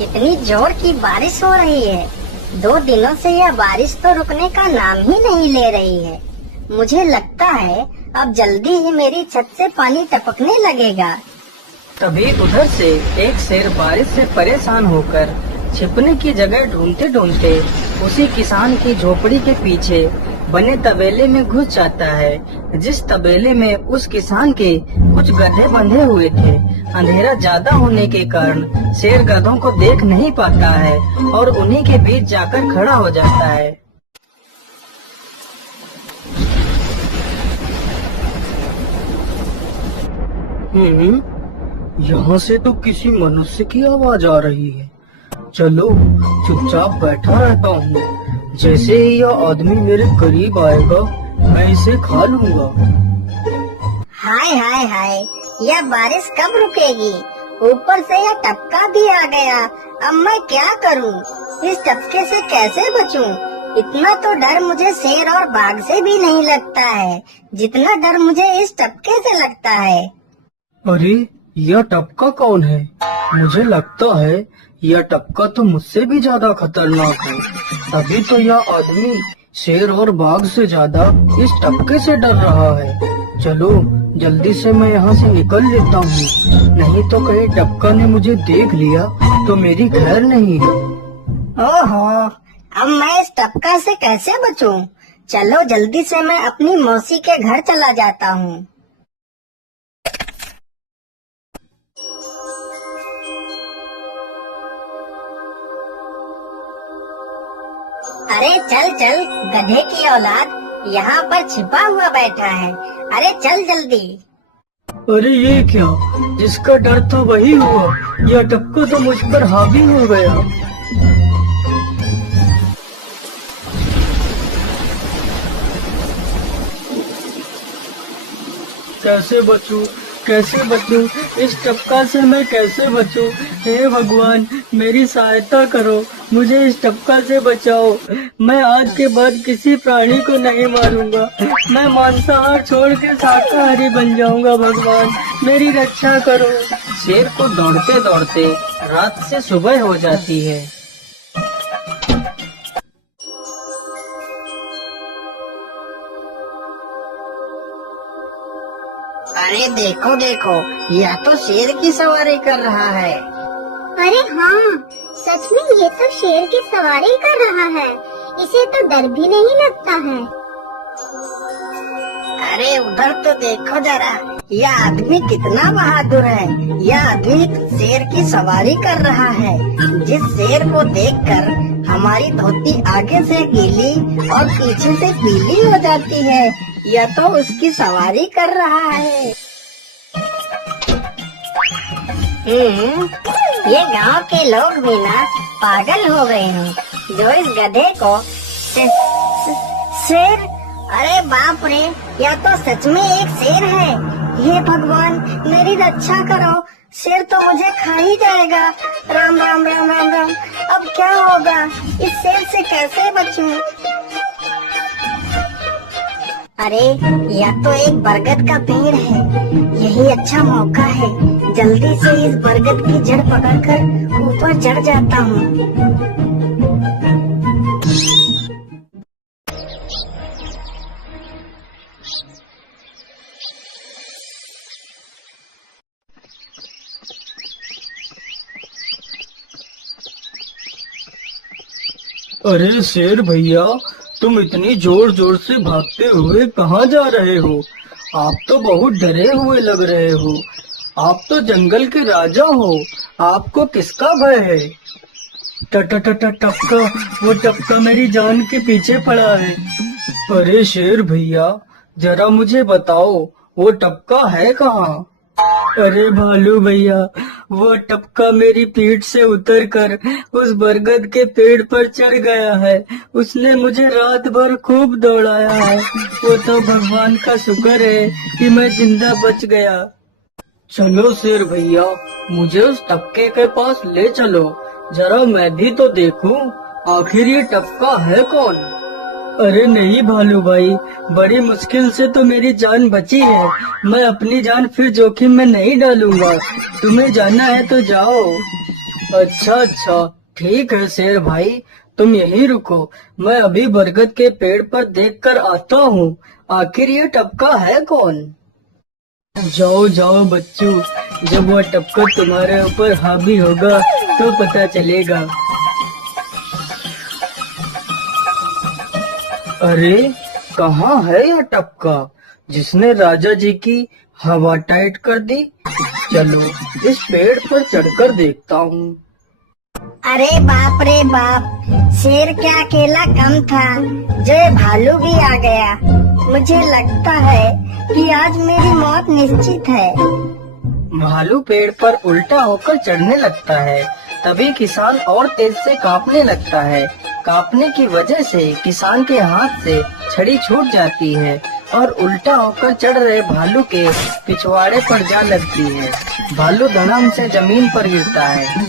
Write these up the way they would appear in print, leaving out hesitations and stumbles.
इतनी जोर की बारिश हो रही है। 2 दिनों से यह बारिश तो रुकने का नाम ही नहीं ले रही है। मुझे लगता है अब जल्दी ही मेरी छत से पानी टपकने लगेगा। तभी उधर से एक शेर बारिश से परेशान होकर छिपने की जगह ढूंढते ढूंढते उसी किसान की झोपड़ी के पीछे बने तबेले में घुस जाता है, जिस तबेले में उस किसान के कुछ गधे बंधे हुए थे। अंधेरा ज्यादा होने के कारण शेर गधों को देख नहीं पाता है और उन्हीं के बीच जाकर खड़ा हो जाता है। यहाँ से तो किसी मनुष्य की आवाज आ रही है। चलो चुपचाप बैठा रहता हूँ, जैसे ही यह आदमी मेरे करीब आएगा मैं इसे खा लूँगा। हाय हाय हाय, यह बारिश कब रुकेगी? ऊपर से यह टपका भी आ गया। अब मैं क्या करूँ? इस टपके से कैसे बचूं? इतना तो डर मुझे शेर और बाघ से भी नहीं लगता है, जितना डर मुझे इस टपके से लगता है। अरे यह टपका कौन है? मुझे लगता है यह टपका तो मुझसे भी ज्यादा खतरनाक है। तभी तो यह आदमी शेर और बाघ से ज्यादा इस टपके से डर रहा है। चलो जल्दी से मैं यहाँ से निकल लेता हूँ, नहीं तो कहीं टपका ने मुझे देख लिया तो मेरी खैर नहीं है। ओहो, अब मैं इस टपका से कैसे बचूं? चलो जल्दी से मैं अपनी मौसी के घर चला जाता हूँ। अरे चल चल गधे की औलाद, यहाँ पर छिपा हुआ बैठा है। अरे चल जल्दी। अरे ये क्या, जिसका डर था वही हुआ। यह टपका तो मुझ पर हावी हो गया। कैसे बचूं? कैसे बचूं? इस टपका से मैं कैसे बचूं? हे भगवान मेरी सहायता करो, मुझे इस टपका से बचाओ। मैं आज के बाद किसी प्राणी को नहीं मारूंगा, मैं मांसाहार छोड़ के शाकाहारी बन जाऊंगा। भगवान मेरी रक्षा करो। शेर को दौड़ते दौड़ते रात से सुबह हो जाती है। अरे देखो देखो, यह तो शेर की सवारी कर रहा है। अरे हाँ, सच में ये तो शेर की सवारी कर रहा है। इसे तो डर भी नहीं लगता है। अरे उधर तो देखो जरा, यह आदमी कितना बहादुर है। यह आदमी शेर की सवारी कर रहा है। जिस शेर को देखकर हमारी धोती आगे से गीली और पीछे से पीली हो जाती है, यह तो उसकी सवारी कर रहा है। ये गांव के लोग भी ना पागल हो गए हैं, जो इस गधे को शेर। अरे बाप रे, यह तो सच में एक शेर है। हे भगवान मेरी रक्षा करो, शेर तो मुझे खा ही जाएगा। राम राम राम राम राम। अब क्या होगा? इस शेर से कैसे बचूं? अरे यह तो एक बरगद का पेड़ है। यही अच्छा मौका है, जल्दी से इस बरगद की जड़ पकड़कर ऊपर चढ़ जाता हूँ। अरे शेर भैया, तुम इतनी जोर जोर से भागते हुए कहाँ जा रहे हो? आप तो बहुत डरे हुए लग रहे हो। आप तो जंगल के राजा हो, आपको किसका भय है? टपका, वो टपका मेरी जान के पीछे पड़ा है। अरे शेर भैया, जरा मुझे बताओ वो टपका है कहाँ? अरे भालू भैया, वो टपका मेरी पीठ से उतरकर उस बरगद के पेड़ पर चढ़ गया है। उसने मुझे रात भर खूब दौड़ाया है। वो तो भगवान का शुक्र है कि मैं जिंदा बच गया। चलो शेर भैया, मुझे उस टपके के पास ले चलो, जरा मैं भी तो देखूं आखिर ये टपका है कौन। अरे नहीं भालू भाई, बड़ी मुश्किल से तो मेरी जान बची है। मैं अपनी जान फिर जोखिम में नहीं डालूंगा। तुम्हें जाना है तो जाओ। अच्छा अच्छा, ठीक है शेर भाई, तुम यहीं रुको, मैं अभी बरगद के पेड़ पर देखकर आता हूँ। आखिर ये टपका है कौन? जाओ जाओ बच्चों, जब वह टपका तुम्हारे ऊपर हावी होगा तो पता चलेगा। अरे कहाँ है यह टपका जिसने राजा जी की हवा टाइट कर दी? चलो इस पेड़ पर चढ़कर देखता हूँ। अरे बाप रे बाप, शेर क्या अकेला कम था, जो ये भालू भी आ गया। मुझे लगता है कि आज मेरी मौत निश्चित है। भालू पेड़ पर उल्टा होकर चढ़ने लगता है, तभी किसान और तेज से कांपने लगता है। कांपने की वजह से किसान के हाथ से छड़ी छूट जाती है और उल्टा होकर चढ़ रहे भालू के पिछवाड़े पर जा लगती है। भालू धड़ाम से जमीन पर गिरता है।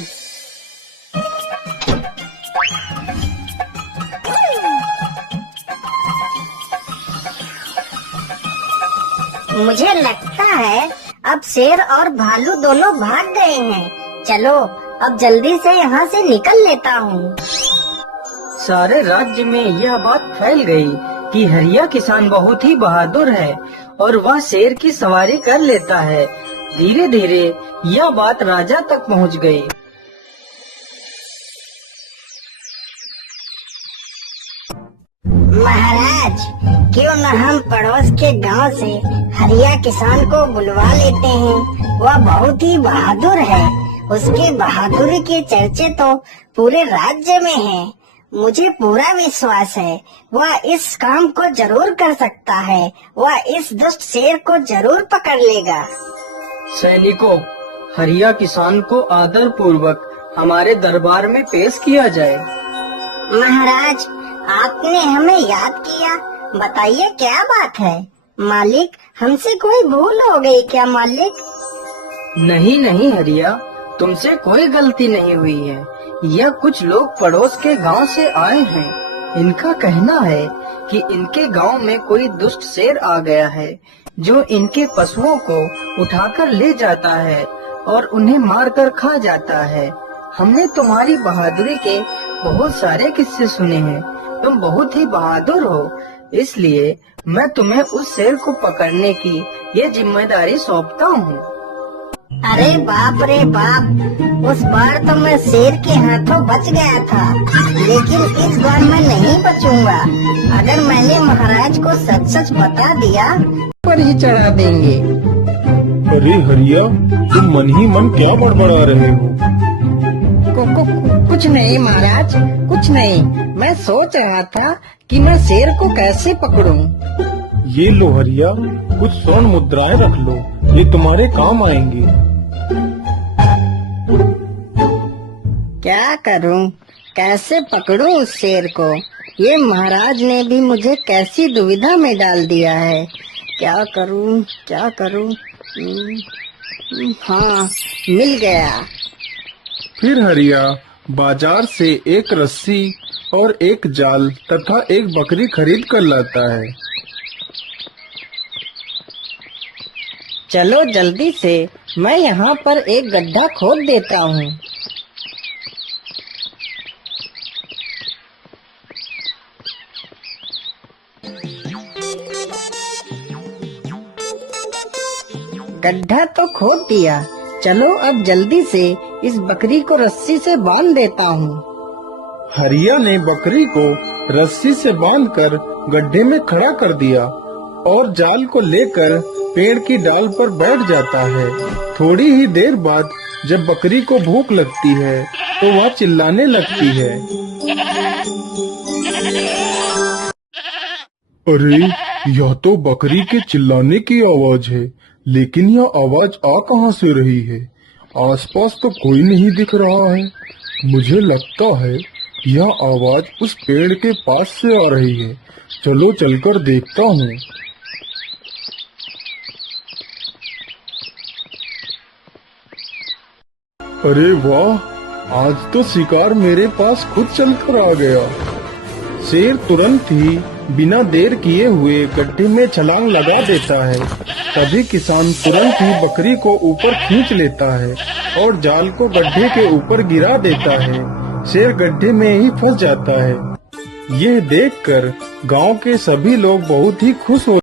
मुझे लगता है अब शेर और भालू दोनों भाग गए हैं। चलो अब जल्दी से यहाँ से निकल लेता हूँ। सारे राज्य में यह बात फैल गई कि हरिया किसान बहुत ही बहादुर है और वह शेर की सवारी कर लेता है। धीरे धीरे यह बात राजा तक पहुँच गई। महाराज, क्यों न हम पड़ोस के गांव से हरिया किसान को बुलवा लेते हैं। वह बहुत ही बहादुर है। उसके बहादुरी के चर्चे तो पूरे राज्य में हैं। मुझे पूरा विश्वास है वह इस काम को जरूर कर सकता है। वह इस दुष्ट शेर को जरूर पकड़ लेगा। सैनिकों, हरिया किसान को आदर पूर्वक हमारे दरबार में पेश किया जाए। महाराज, आपने हमें याद किया। बताइए क्या बात है। मालिक, हमसे कोई भूल हो गई क्या मालिक? नहीं नहीं हरिया, तुमसे कोई गलती नहीं हुई है। यह कुछ लोग पड़ोस के गांव से आए हैं। इनका कहना है कि इनके गांव में कोई दुष्ट शेर आ गया है जो इनके पशुओं को उठाकर ले जाता है और उन्हें मारकर खा जाता है। हमने तुम्हारी बहादुरी के बहुत सारे किस्से सुने हैं। तुम बहुत ही बहादुर हो, इसलिए मैं तुम्हें उस शेर को पकड़ने की ये जिम्मेदारी सौंपता हूँ। अरे बाप रे बाप, उस बार तो मैं शेर के हाथों बच गया था, लेकिन इस बार मैं नहीं बचूंगा। अगर मैंने महाराज को सच सच बता दिया पर ही चढ़ा देंगे। अरे हरिया, तुम मन ही मन क्या बड़बड़ा रहे हो? कुछ नहीं महाराज, कुछ नहीं। मैं सोच रहा था कि मैं शेर को कैसे पकड़ूं। ये लो हरिया, कुछ स्वर्ण मुद्राएं रख लो, ये तुम्हारे काम आएंगी। क्या करूं, कैसे पकड़ूं उस शेर को? ये महाराज ने भी मुझे कैसी दुविधा में डाल दिया है। क्या करूं, क्या करूं? हाँ, मिल गया। फिर हरिया बाजार से एक रस्सी और एक जाल तथा एक बकरी खरीद कर लाता है। चलो जल्दी से, मैं यहाँ पर एक गड्ढा खोद देता हूँ। गड्ढा तो खोद दिया। चलो अब जल्दी से इस बकरी को रस्सी से बांध देता हूँ। हरिया ने बकरी को रस्सी से बांधकर गड्ढे में खड़ा कर दिया और जाल को लेकर पेड़ की डाल पर बैठ जाता है। थोड़ी ही देर बाद जब बकरी को भूख लगती है तो वह चिल्लाने लगती है। अरे, यह तो बकरी के चिल्लाने की आवाज है, लेकिन यह आवाज आ कहाँ से रही है? आसपास तो कोई नहीं दिख रहा है। मुझे लगता है यह आवाज उस पेड़ के पास से आ रही है। चलो चलकर देखता हूँ। अरे वाह, आज तो शिकार मेरे पास खुद चलकर आ गया। शेर तुरंत ही बिना देर किए हुए गड्ढे में छलांग लगा देता है। तभी किसान तुरंत ही बकरी को ऊपर खींच लेता है और जाल को गड्ढे के ऊपर गिरा देता है। शेर गड्ढे में ही फंस जाता है। यह देखकर गांव के सभी लोग बहुत ही खुश हो